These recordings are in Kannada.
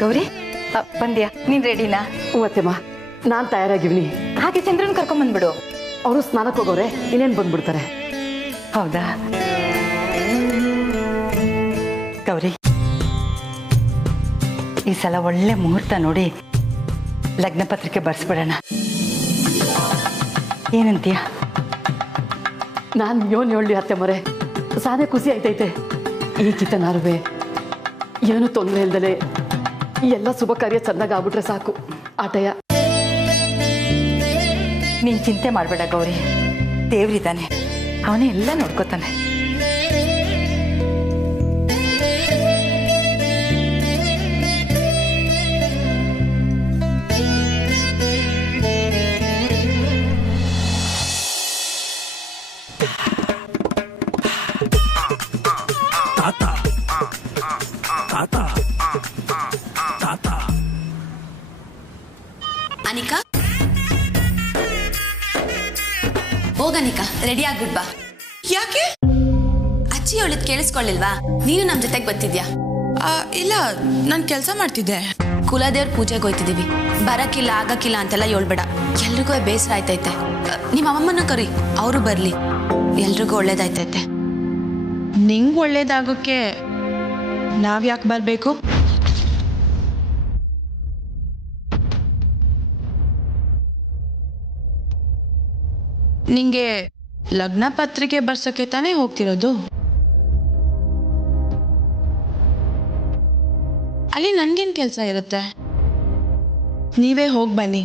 ಗೌರಿ ಬಂದ್ಯಾ? ನೀನ್ ರೆಡಿನಾ? ಅತ್ತೆಮ್ಮ, ನಾನು ತಯಾರಾಗಿವ್ನಿ. ಹಾಗೆ ಚಂದ್ರನ್ ಕರ್ಕೊಂಬಂದ್ಬಿಡು. ಅವರು ಸ್ನಾನಕ್ಕೆ ಹೋಗೋರೆ, ಇನ್ನೇನು ಬಂದ್ಬಿಡ್ತಾರೆ. ಹೌದಾ ಗೌರಿ, ಈ ಸಲ ಒಳ್ಳೆ ಮುಹೂರ್ತ ನೋಡಿ ಲಗ್ನ ಪತ್ರಿಕೆ ಬರ್ಸ್ಬಿಡೋಣ. ಏನಂತೀಯ? ನಾನು ಯೋನ್ ಹೇಳಿ ಅತ್ತೆಮ್ಮರೆ, ಸಾನೆ ಖುಷಿ ಆಯ್ತೈತೆ. ಈ ಕಿತ್ತನಾರುವೆ ಏನು ತೊಂದರೆ ಇಲ್ದಲೆ ಎಲ್ಲ ಶುಭ ಕಾರ್ಯ ಚೆನ್ನಾಗಿ ಆಗ್ಬಿಟ್ರೆ ಸಾಕು. ಆಟಯ ನೀನ್ ಚಿಂತೆ ಮಾಡಬೇಡ ಗೌರಿ, ದೇವ್ರಿದ್ದಾನೆ, ಅವನೇ ಎಲ್ಲ ನೋಡ್ಕೋತಾನೆ. ಅನಿಕಾ, ಹೋಗನಿಕಾ, ರೆಡಿ ಆಗ್ಬಿಟ್ ಬಾ. ಯಾಕೆ? ಅಜ್ಜಿ ಅವಳಿದ್ ಕೇಳಿಸ್ಕೊಳ್ಳಿಲ್ವಾ? ನೀನು ನಮ್ ಜೊತೆಗೆ ಬರ್ತಿದ್ಯಾ? ಇಲ್ಲ, ನಾನು ಕೆಲಸ ಮಾಡ್ತಿದ್ದೆ. ಕುಲದೇವ್ರ ಪೂಜೆಗೆ ಹೋಯ್ತಿದೀವಿ, ಬರಕ್ಕಿಲ್ಲ ಆಗಕ್ಕಿಲ್ಲ ಅಂತೆಲ್ಲ ಹೇಳ್ಬೇಡ. ಎಲ್ರಿಗೂ ಬೇಸರ ಆಯ್ತೈತೆ. ನಿಮ್ಮ ಅಮ್ಮಮ್ಮನ ಕರಿ, ಅವರು ಬರ್ಲಿ, ಎಲ್ರಿಗೂ ಒಳ್ಳೇದಾಯ್ತೈತೆ. ನಿಂಗೆ ಒಳ್ಳೇದಾಗೋಕ್ಕೆ ನಾವ್ಯಾಕೆ ಬರಬೇಕು? ನಿಂಗೆ ಲಗ್ನ ಪತ್ರಿಕೆ ಬರ್ಸೋಕ್ಕೆ ತಾನೇ ಹೋಗ್ತಿರೋದು? ಅಲ್ಲಿ ನನಗೇನು ಕೆಲಸ ಇರುತ್ತೆ? ನೀವೇ ಹೋಗಿ ಬನ್ನಿ,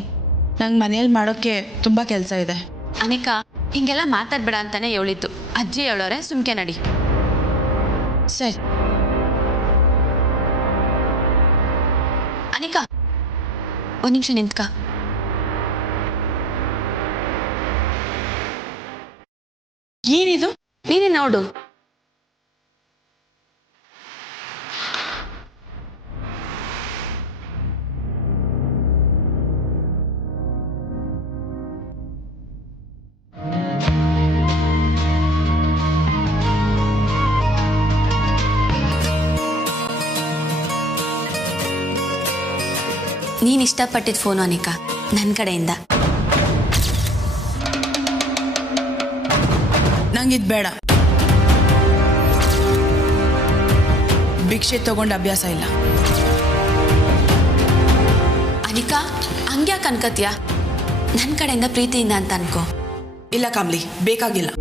ನಂಗೆ ಮನೇಲಿ ಮಾಡೋಕ್ಕೆ ತುಂಬ ಕೆಲಸ ಇದೆ. ಅನಿಕಾ, ಹಿಂಗೆಲ್ಲ ಮಾತಾಡ್ಬೇಡ ಅಂತಾನೆ ಹೇಳಿದ್ದು. ಅಜ್ಜಿ ಹೇಳೋರೆ, ಸುಮ್ಕೆ ನಡಿ. ಸರಿ. ಅನಿಕಾ, ಒಂದು ನಿಮಿಷ ನಿಂತ್ಕ. ಏನಿದು? ನೀನೇ ನೋಡು. ನೀನ್ ಇಷ್ಟಪಟ್ಟಿದ್ದ ಫೋನು ಅನಿಕಾ, ನನ್ನ ಕಡೆಯಿಂದ. ನಂಗಿದ್ ಬೇಡ. ಭಿಕ್ಷೆ ತಗೊಂಡು ಅಭ್ಯಾಸ ಇಲ್ಲ. ಅನಿಕಾ, ಹಂಗ್ಯಾಕೆ ಅನ್ಕತ್ಯ? ನನ್ನ ಕಡೆಯಿಂದ ಪ್ರೀತಿಯಿಂದ ಅಂತ ಅನ್ಕೋ. ಇಲ್ಲ ಕಮ್ಲಿ, ಬೇಕಾಗಿಲ್ಲ.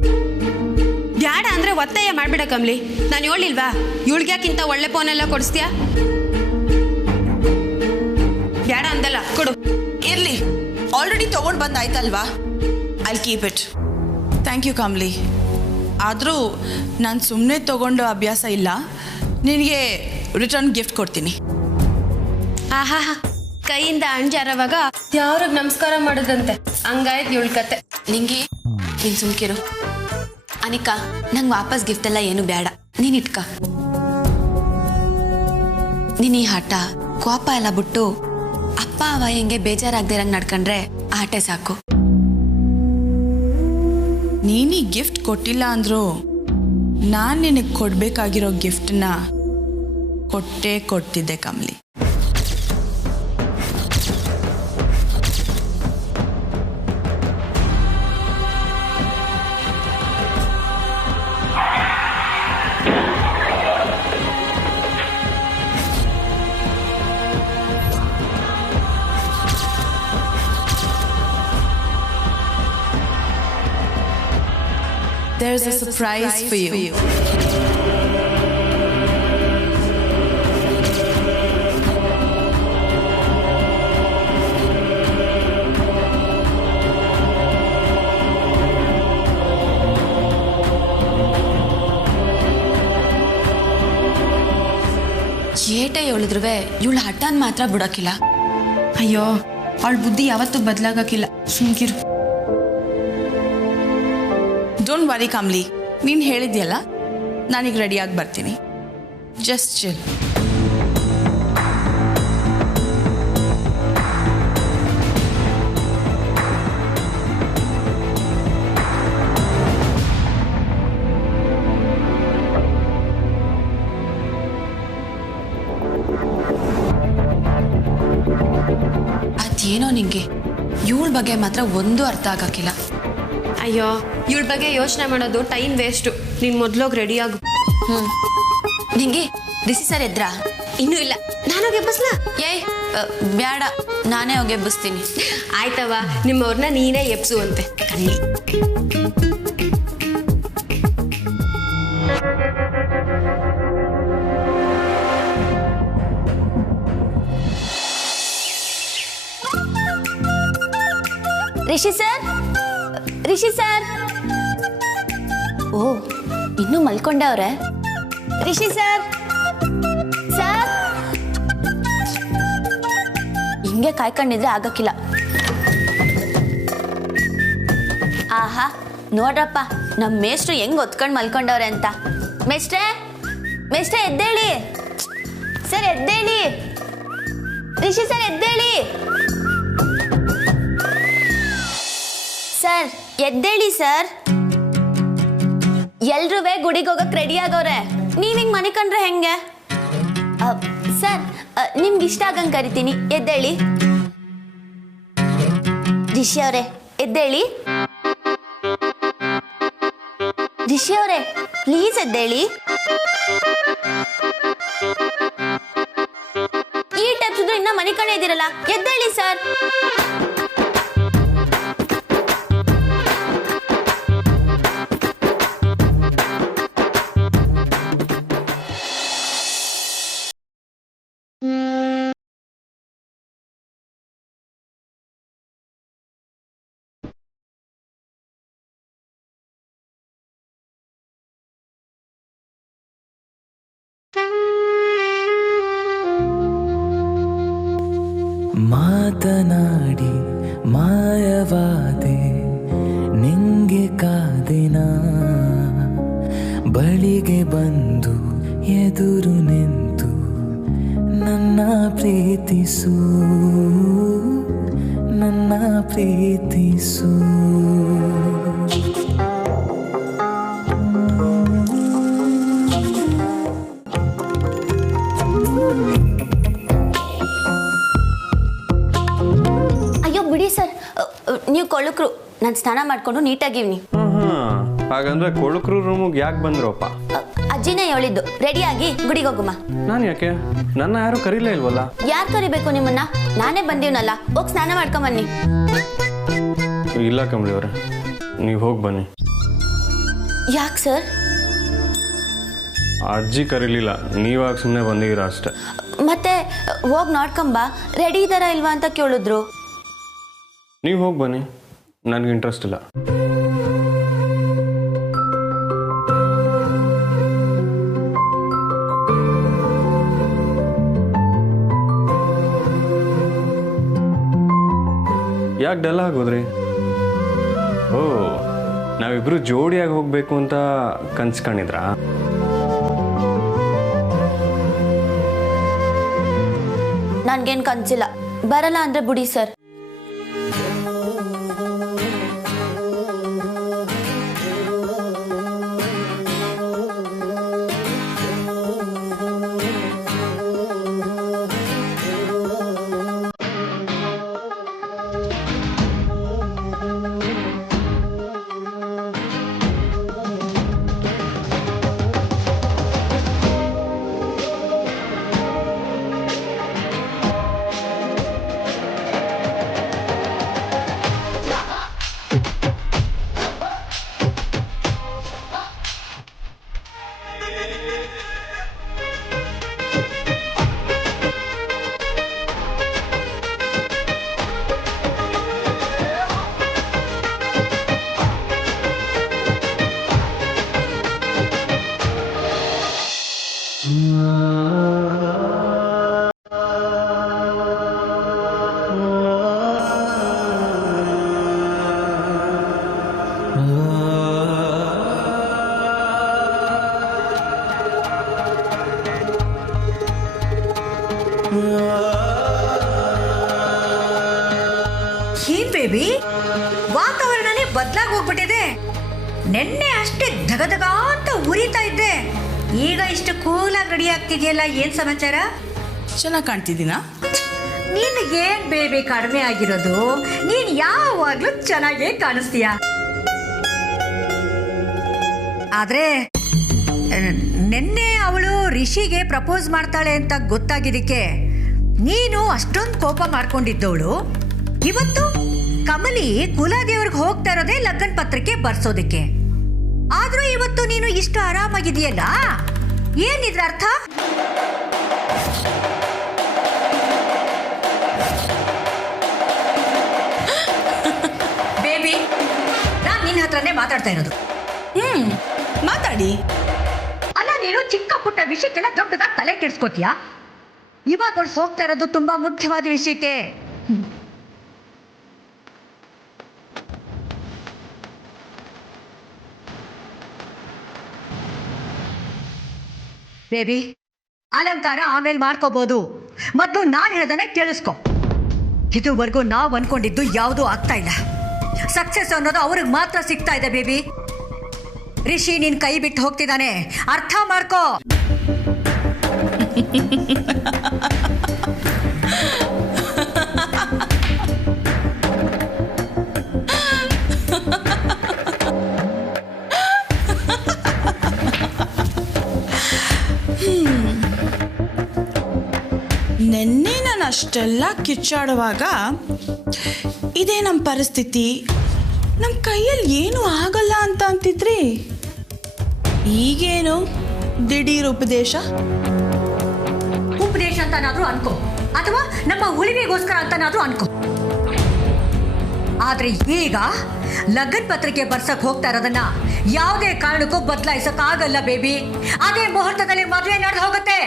ಬ್ಯಾಡ ಅಂದ್ರೆ ಒತ್ತಾಯ ಮಾಡ್ಬೇಡ ಕಮ್ಲಿ. ನಾನು ಹೇಳಿಲ್ವಾ ಇವಳಿಗ್ಯಾಕಿಂತ ಒಳ್ಳೆ ಫೋನೆಲ್ಲ ಕೊಡಿಸ್ತೀಯಾ? ಬ್ಯಾಡ ಅಂದಲ್ಲ, ಕೊಡು. ಇರ್ಲಿ, ಆಲ್ರೆಡಿ ತಗೊಂಡು ಬಂದಾಯ್ತಲ್ವಾ? I keep it. Thank you Kamli. ಆದರೂ ನಾನು ಸುಮ್ಮನೆ ತಗೊಂಡು ಅಭ್ಯಾಸ ಇಲ್ಲ. ನಿನಗೆ ರಿಟರ್ನ್ ಗಿಫ್ಟ್ ಕೊಡ್ತೀನಿ. ಆಹಾ, ಕೈಯಿಂದ ಅಂಜಾರವಾಗ ಯಾವ್ರಿಗೆ ನಮಸ್ಕಾರ ಮಾಡೋದಂತೆ, ಹಂಗಾಯ್ತು ಇವಳ ಕತೆ. ನಿಂಗೆ ನೀನು ಸುಮ್ಕಿರು. ಅನಿಕಾ, ನಂಗೆ ವಾಪಸ್ ಗಿಫ್ಟ್ ಎಲ್ಲ ಏನು ಬೇಡ, ನೀನು ಇಟ್ಕ. ನೀನು ಈ ಹಠ ಕೋಪ ಎಲ್ಲ ಬಿಟ್ಟು ಅಪ್ಪ ಅವ ಹೆಂಗೆ ಬೇಜಾರಾಗ್ದಿರಂಗೆ ನಡ್ಕೊಂಡ್ರೆ ಆಟೆ ಸಾಕು. ನೀನೀ ಗಿಫ್ಟ್ ಕೊಟ್ಟಿಲ್ಲ ಅಂದರೂ ನಾನು ನಿನಗೆ ಕೊಡಬೇಕಾಗಿರೋ ಗಿಫ್ಟನ್ನ ಕೊಟ್ಟೇ ಕೊಡ್ತಿದ್ದೆ Kamali. There's a surprise for you. ಏಟೆ ಹೇಳಿದ್ರು ಇವಳ ಹಠಾನ್ ಮಾತ್ರ ಬಿಡೋಕಿಲ್ಲ. ಅಯ್ಯೋ, ಅವಳ ಬುದ್ಧಿ ಯಾವತ್ತೂ ಬದಲಾಗಕ್ಕಿಲ್ಲ, ಸುಮ್ಕಿರು. ಡೋಂಟ್ ವರಿ ಕಮ್ಲಿ, ನೀನು ಹೇಳಿದ್ಯಲ್ಲ, ನಾನೀಗ ರೆಡಿಯಾಗಿ ಬರ್ತೀನಿ. Just chill. ಏನೋ ನಿಂಗೆ ಇವಳ ಬಗ್ಗೆ ಮಾತ್ರ ಒಂದು ಅರ್ಥ ಆಗಕ್ಕಿಲ್ಲ. ಅಯ್ಯೋ ಇವಳ ಬಗ್ಗೆ ಯೋಚನೆ ಮಾಡೋದು ಟೈಮ್ ವೇಸ್ಟು. ನೀನು ಮೊದಲೋಗಿ ರೆಡಿ ಆಗು. ನಿಂಗೆ ರಿಸಿ ಸರ್ ಎದ್ರಾ? ಇನ್ನೂ ಇಲ್ಲ, ನಾನೋಗಿ ಎಬ್ಬಸ್ಲಾ? ಏಯ್ ಬೇಡ, ನಾನೇ ಹೋಗಿ ಎಬ್ಬಿಸ್ತೀನಿ. ಆಯ್ತವ, ನಿಮ್ಮವ್ರನ್ನ ನೀನೇ ಎಬ್ಸು ಅಂತೆ. ಕಳ್ಳಿ. Rishi sir, Rishi sir. ಓ, ಇನ್ನೂ ಮಲ್ಕೊಂಡವ್ರೆ. Rishi sir, sir. ಹಿಂಗೆ ಕಾಯ್ಕೊಂಡಿದ್ರೆ ಆಗಕ್ಕಿಲ್ಲ. ಆಹಾ, ನೋಡ್ರಪ್ಪ ನಮ್ಮ ಮೇಷ್ಟ್ರು ಹೆಂಗ್ ಒತ್ಕೊಂಡು ಮಲ್ಕೊಂಡವ್ರೆ ಅಂತ. ಮೇಷ್ಟ್ರೆ, ಮೇಷ್ಟ್ರೆ ಎದ್ದೇಳಿ. ಸರ್ ಎದ್ದೇಳಿ. ರಿಷಿ ಸರ್ ಎದ್ದೇಳಿ. ಸರ್ ಎದ್ದೇಳಿ ಸರ್. ಎಲ್ರೂ ಗುಡಿಗೆ ಹೋಗಕ್ಕೆ ರೆಡಿ ಆಗವ್ರೆ, ನೀವ್ ಹಿಂಗ್ ಮನೆ ಕಂಡ್ರೆ ಹೆಂಗೆ? ಸರ್ ನಿಮ್ಗೆ ಇಷ್ಟ ಆಗಂಗೆ ಕರಿತೀನಿ, ಎದ್ದೇಳಿ. ರಿಷಿ ಅವರೇ ಎದ್ದೇಳಿ. ರಿಷಿ ಅವರೇ ಪ್ಲೀಸ್ ಎದ್ದೇಳಿ. ಈ ಟೈಪ್ ಇನ್ನ ಮನೆ ಕಡೆ ಇದ್ದೀರಲ್ಲ, ಎದ್ದೇಳಿ ಸರ್. ಮಾತನಾಡಿ ಮಾಯವಾದೆ ನಿಂಗೆ ಕಾದಿನ ಬಳಿಗೆ ಬಂದು ಎದುರು ನಿಂತು ನನ್ನ ಪ್ರೀತಿಸು ನನ್ನ ಪ್ರೀತಿಸು. ಸರ್ ನೀವು ಕೊಳುಕ್ರು, ನಾನು ಸ್ನಾನ ಮಾಡ್ಕೊಂಡು ನೀಟಾಗಿವ್ನಿ. ಹಾಗಂದ್ರೆ ಕೊಳುಕ್ರು ರೂಮಿಗೆ ಯಾಕೆ ಬಂದ್ರಪ್ಪ? ಅಜ್ಜಿನೇ ಹೇಳಿದ್ದು ರೆಡಿಯಾಗಿ ಗುಡಿಗೆ ಹೋಗುಮ್ಮ. ನಾನು ಯಾಕೆ? ನನ್ನ ಯಾರು ಕರೀಲೇ ಇಲ್ವಲ್ಲ. ಯಾರು ಕರಿಬೇಕು ನಿಮ್ಮನ್ನ? ನಾನೇ ಬಂದೀವನಲ್ಲ, ಹೋಗಿ ಸ್ನಾನ ಮಾಡ್ಕೊಂಬನ್ನಿ. ಇಲ್ಲ ಕಮಲಿ ಅವ್ರೆ, ನೀವು ಹೋಗಿ ಬನ್ನಿ. ಯಾಕೆ ಸರ್? ಅಜ್ಜಿ ಕರೀಲಿಲ್ಲ, ನೀವಾಗ ಸುಮ್ಮನೆ ಬಂದಿದ್ದೀರಾ ಅಷ್ಟೆ. ಮತ್ತೆ ಹೋಗಿ ನೋಡ್ಕೊಂಬ, ರೆಡಿ ಇದ್ದಾರಾ ಇಲ್ವಾ ಅಂತ ಕೇಳಿದ್ರು. ನೀವು ಹೋಗಿ ಬನ್ನಿ, ನನಗೆ ಇಂಟ್ರೆಸ್ಟ್ ಇಲ್ಲ. ಯಾಕೆ ಡಲ್ ಆಗೋದ್ರಿ? ಓ, ನಾವಿಬ್ರು ಜೋಡಿಯಾಗಿ ಹೋಗ್ಬೇಕು ಅಂತ ಕನ್ಸ್ಕೊಂಡಿದ್ರಾ? ನನ್ಗೇನು ಕನ್ಸಿಲ್ಲ, ಬರಲ್ಲ ಅಂದ್ರೆ ಬಿಡಿ ಸರ್. ಏನ್ ಬೇಬಿ, ವಾತಾವರಣನೇ ಬದಲಾಗಿ ಹೋಗ್ಬಿಟ್ಟಿದೆ. ನೆನ್ನೆ ಅಷ್ಟೇ ಧಗಧಗ ಅಂತ ಉರಿತಾ ಇದ್ದೆ, ಈಗ ಇಷ್ಟು ಕೂಲಾಗಿ ರೆಡಿ ಆಗ್ತಿದೆಯಲ್ಲ, ಏನ್ ಸಮಾಚಾರ? ಚೆನ್ನಾಗಿ ಕಾಣ್ತಿದ್ದೀನಾ? ನಿನಗೇನ್ ಬೇಬಿ ಕಡಿಮೆ ಆಗಿರೋದು? ನೀನ್ ಯಾವಾಗ್ಲೂ ಚೆನ್ನಾಗೇ ಕಾಣಿಸ್ತೀಯ. ಆದ್ರೆ ನಿನ್ನೆ ಅವಳು ರಿಷಿಗೆ ಪ್ರಪೋಸ್ ಮಾಡ್ತಾಳೆ ಅಂತ ಗೊತ್ತಾಗಿದ್ದಕ್ಕೆ ನೀನು ಅಷ್ಟೊಂದು ಕೋಪ ಮಾಡ್ಕೊಂಡಿದ್ದವಳು ಇವತ್ತು ಕಮಲಿ ಕುಲದೇವ್ರಿಗೆ ಹೋಗ್ತಾ ಇರೋದೇ ಲಗ್ನ ಪತ್ರಿಕೆ ಬರ್ಸೋದಕ್ಕೆ. ಆದ್ರೂ ಇವತ್ತು ನೀನು ಇಷ್ಟು ಆರಾಮಾಗಿದೆಯಲ್ಲ, ಏನಿದ್ರ ಅರ್ಥ? ಬೇಬಿ, ನಾನ್ ನಿನ್ನ ಹತ್ರನೇ ಮಾತಾಡ್ತಾ ಇರೋದು. ಮಾತಾಡಿ. ಅಲ್ಲ, ನೀನು ಚಿಕ್ಕ ಪುಟ್ಟ ವಿಷಯಕ್ಕೆಲ್ಲ ದೊಡ್ಡದಾಗಿ ತಲೆ ಕೆಡಿಸ್ಕೋತೀಯಾ? ಇವಾಗ ಅವ್ಳು ಹೋಗ್ತಾ ಇರೋದು ತುಂಬಾ ಮುಖ್ಯವಾದ ವಿಷಯಕ್ಕೆ. ಬೇಬಿ, ಅಲಂಕಾರ ಆಮೇಲೆ ಮಾಡ್ಕೋಬಹುದು. ಮೊದಲು ನಾನು ಹೇಳೋದನ್ನ ಕೇಳಿಸ್ಕೊ. ಇದುವರೆಗೂ ನಾವು ಅನ್ಕೊಂಡಿದ್ದು ಯಾವುದೂ ಆಗ್ತಾ ಇಲ್ಲ. ಸಕ್ಸಸ್ ಅನ್ನೋದು ಅವ್ರಿಗೆ ಮಾತ್ರ ಸಿಗ್ತಾ ಇದೆ ಬೇಬಿ. ರಿಷಿ ನಿನ್ ಕೈ ಬಿಟ್ಟು ಹೋಗ್ತಿದ್ದಾನೆ, ಅರ್ಥ ಮಾಡ್ಕೋ. ನಿನ್ನೆ ನಾನು ಅಷ್ಟೆಲ್ಲ ಕಿಚ್ಚಾಡುವಾಗ ಇದೇ ನಮ್ಮ ಪರಿಸ್ಥಿತಿ, ನಮ್ಮ ಕೈಯಲ್ಲಿ ಏನೂ ಆಗಲ್ಲ ಅಂತ ಅಂತಿದ್ರಿ. ಈಗೇನು ದಿಢೀರ್ ಉಪದೇಶ ಅಂತನಾದ್ರೂ ಅನ್ಕೋ, ಅಥವಾ ನಮ್ಮ ಉಳಿವಿಗೋಸ್ಕರ ಅಂತನಾದ್ರೂ ಅನ್ಕೋ. ಆದ್ರೆ ಈಗ ಲಗ್ನ ಪತ್ರಿಕೆ ಬರ್ಸಕ್ ಹೋಗ್ತಾ ಇರೋದನ್ನ ಯಾವುದೇ ಕಾರಣಕ್ಕೂ ಬದಲಾಯಿಸಕ್ ಆಗಲ್ಲ ಬೇಬಿ. ಅದೇ ಮುಹೂರ್ತದಲ್ಲಿ ಮದುವೆ ನಡೆದು ಹೋಗುತ್ತೆ.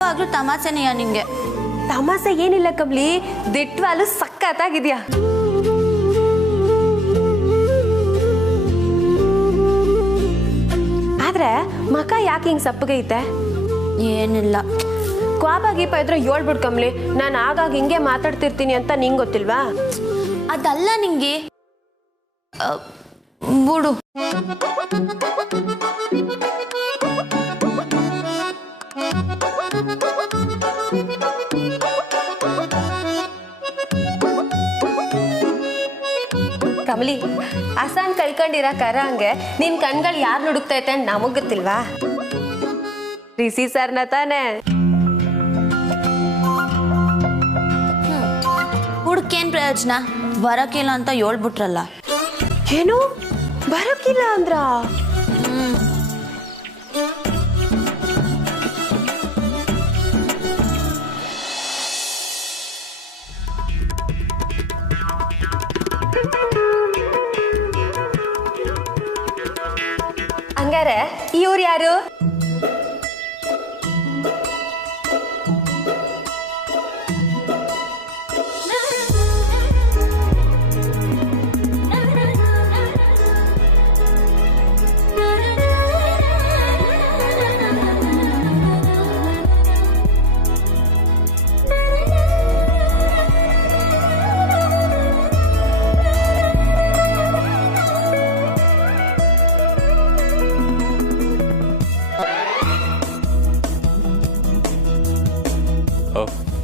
ಆಗ್ಲೂ ತಮಾಸೆನೆಯಾ ನಿಂಗೆ? ತಮಾಸೆ ಏನಿಲ್ಲ ಕಬ್ಲಿ, ದಿಟ್ವಾಲು ಸಖತ್ತಾಗಿದ್ಯಾ. ಆದ್ರೆ ಮಕ ಯಾಕೆ ಹಿಂಗ್ ಸಪ್ಪಗೈತೆ? ಏನಿಲ್ಲ. ಕ್ವಾಪ ಗೀಪ ಇದ್ರೆ ಹೇಳ್ಬಿಡ್ ಕಮ್ಲಿ, ನಾನು ಆಗಾಗ ಹಿಂಗೆ ಮಾತಾಡ್ತಿರ್ತೀನಿ ಅಂತ ನಿಂಗೆ ಗೊತ್ತಿಲ್ವಾ? ಅದಲ್ಲ ನಿಂಗೆ ಬಿಡು. ಕಮಲಿ, ಅಸಾನ್ ಕಳ್ಕೊಂಡಿರೋ ಕರ ಹಂಗೆ ನಿನ್ ಕಣ್ಗಳು ಯಾರು ನುಡುಕ್ತೈತೆ ಅಂತ ನಮಗ್ ಗೊತ್ತಿಲ್ವಾ? ರಿಷಿ ಸರ್ನ ತಾನೆ. ಹುಡುಕೇನ್ ಪ್ರಯೋಜನ? ಬರಕಿಲ್ಲ ಅಂತ ಹೇಳ್ಬಿಟ್ರಲ್ಲ. ಏನು ಬರಕಿಲ್ಲ ಅಂದ್ರ? ಹಂಗಾರೆ ಇವ್ರು ಯಾರು?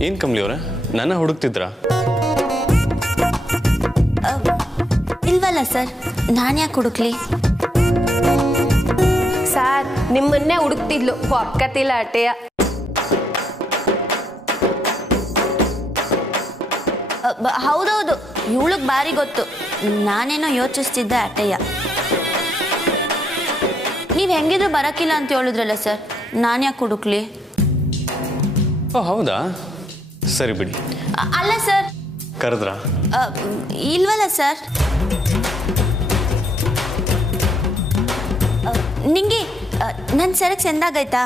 ಏನು ಕಮಲಿ ಅವರೇ, ನನ್ನ ಹುಡುಕ್ತಿದ್ರಾ? ಇಲ್ವಲ್ಲ ಸರ್, ನಾನು ಯಾಕೆ ಹುಡುಕ್ಲಿ? ಸಾರ್ ನಿಮ್ಮನ್ನೇ ಹುಡುಕ್ತಿದ್ಲು, ಪಕ್ಕತಿಲ್ಲ ಅಟೆಯ. ಹೌದೌದು, ಇವಳಿಗೆ ಭಾರಿ ಗೊತ್ತು. ನಾನೇನೋ ಯೋಚಿಸ್ತಿದ್ದೆ ಅಟೆಯ. ನೀವು ಹೆಂಗಿದ್ರು ಬರಕಿಲ್ಲ ಅಂತ ಹೇಳಿದ್ರಲ್ಲ ಸರ್, ನಾನು ಯಾಕೆ ಹುಡುಕ್ಲಿ? ಓ ಹೌದಾ, ಸರಿ ಬಿಡಿ. ಅಲ್ಲ ಸರ್, ಕರೆದ್ರಾ? ಇಲ್ವಲ್ಲ ಸರ್. ನಿಂಗೆ ನನ್ನ ಸರಕ್ ಚೆಂದಾಗೈತಾ?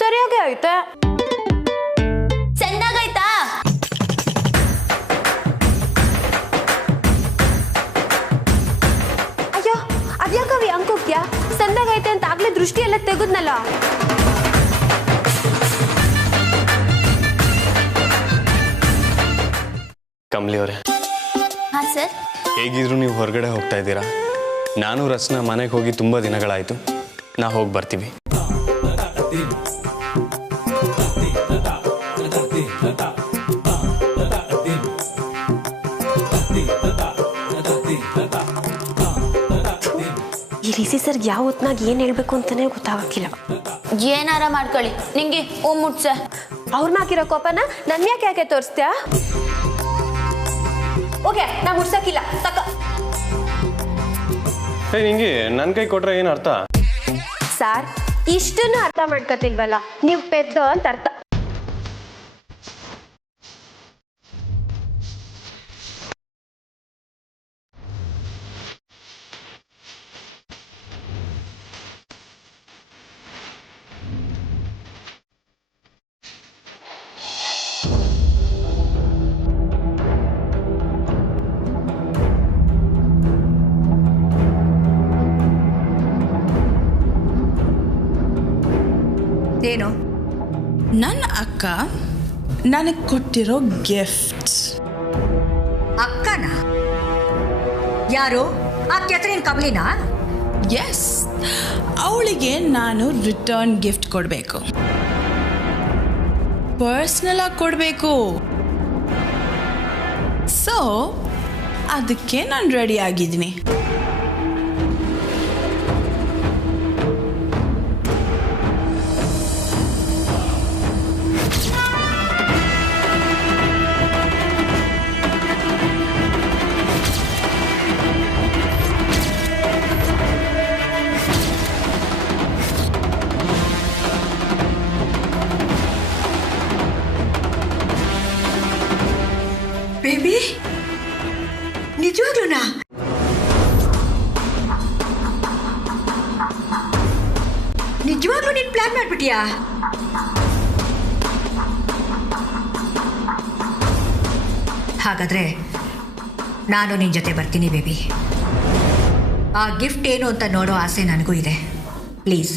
ಸರಿಯಾಗಿ ಆಯ್ತಾ? ಚೆಂದಾಗೈತಾ? ಅಯ್ಯೋ ಅದ್ಯಾಕವಿ ಅಂಕೋಕ್ಯಾ? ಸಂದಾಗೈತೆ ಅಂತ ಆಗ್ಲೇ ದೃಷ್ಟಿ ಎಲ್ಲ ತೆಗೆದ್ನಲ್ಲ. ಕಮಲಿ ಅವರೇ, ಹಾಂ ಸರ್. ಹೇಗಿದ್ರು ನೀವು ಹೊರಗಡೆ ಹೋಗ್ತಾ ಇದ್ದೀರಾ. ನಾನು ರಚನಾ ಮನೆಗೆ ಹೋಗಿ ತುಂಬ ದಿನಗಳಾಯಿತು. ನಾ ಹೋಗಿ ಬರ್ತೀವಿ. ಈ ರಿಸಿ ಸರ್ಗೆ ಯಾವ ಹೊತ್ನಾಗ ಏನು ಹೇಳ್ಬೇಕು ಅಂತಾನೆ ಗೊತ್ತಾಗಕ್ಕಿಲ್ಲ. ಏನಾರ ಮಾಡ್ಕೊಳ್ಳಿ, ನಿಂಗೆ ಹೂ ಮುಟ್ಸ. ಅವ್ರನ್ನಾಗಿರೋ ಕೋಪನ ನನ್ನ ಯಾಕೆ ತೋರಿಸ್ತ್ಯಾ? ಓಕೆ, ನಾ ಮುಡ್ಸಕ್ಕಿಲ್ಲ ತಕ. ನಿಂಗೆ ನನ್ನ ಕೈ ಕೊಟ್ರೆ ಏನು ಅರ್ಥ? ಸಾರ್, ಇಷ್ಟನ್ನು ಅರ್ಥ ಮಾಡ್ಕೊತಿಲ್ವಲ್ಲ ನೀವು ಪೆದ್ದ ಅಂತ ಅರ್ಥ. ಏನು? ನನ್ನ ಅಕ್ಕ ನನಗೆ ಕೊಟ್ಟಿರೋ ಗಿಫ್ಟ್. ಅಕ್ಕನ? ಯಾರು? ಆ ಕೆಥರಿನ್ ಕಮಲಿನಾ? ಎಸ್, ಅವಳಿಗೆ ನಾನು ರಿಟರ್ನ್ ಗಿಫ್ಟ್ ಕೊಡಬೇಕು. ಪರ್ಸ್ನಲ್ ಆಗಿ ಕೊಡಬೇಕು. ಸೊ ಅದಕ್ಕೆ ನಾನು ರೆಡಿ ಆಗಿದ್ದೀನಿ. ಬೇಬಿ, ನಿಜವಾಗ್ಲೂನಾ? ನಿಜವಾಗ್ಲೂ ನೀನು ಪ್ಲಾನ್ ಮಾಡ್ಬಿಟ್ಟಿಯಾ? ಹಾಗಾದ್ರೆ ನಾನು ನಿನ್ನ ಜೊತೆ ಬರ್ತೀನಿ ಬೇಬಿ. ಆ ಗಿಫ್ಟ್ ಏನು ಅಂತ ನೋಡೋ ಆಸೆ ನನಗೂ ಇದೆ. ಪ್ಲೀಸ್.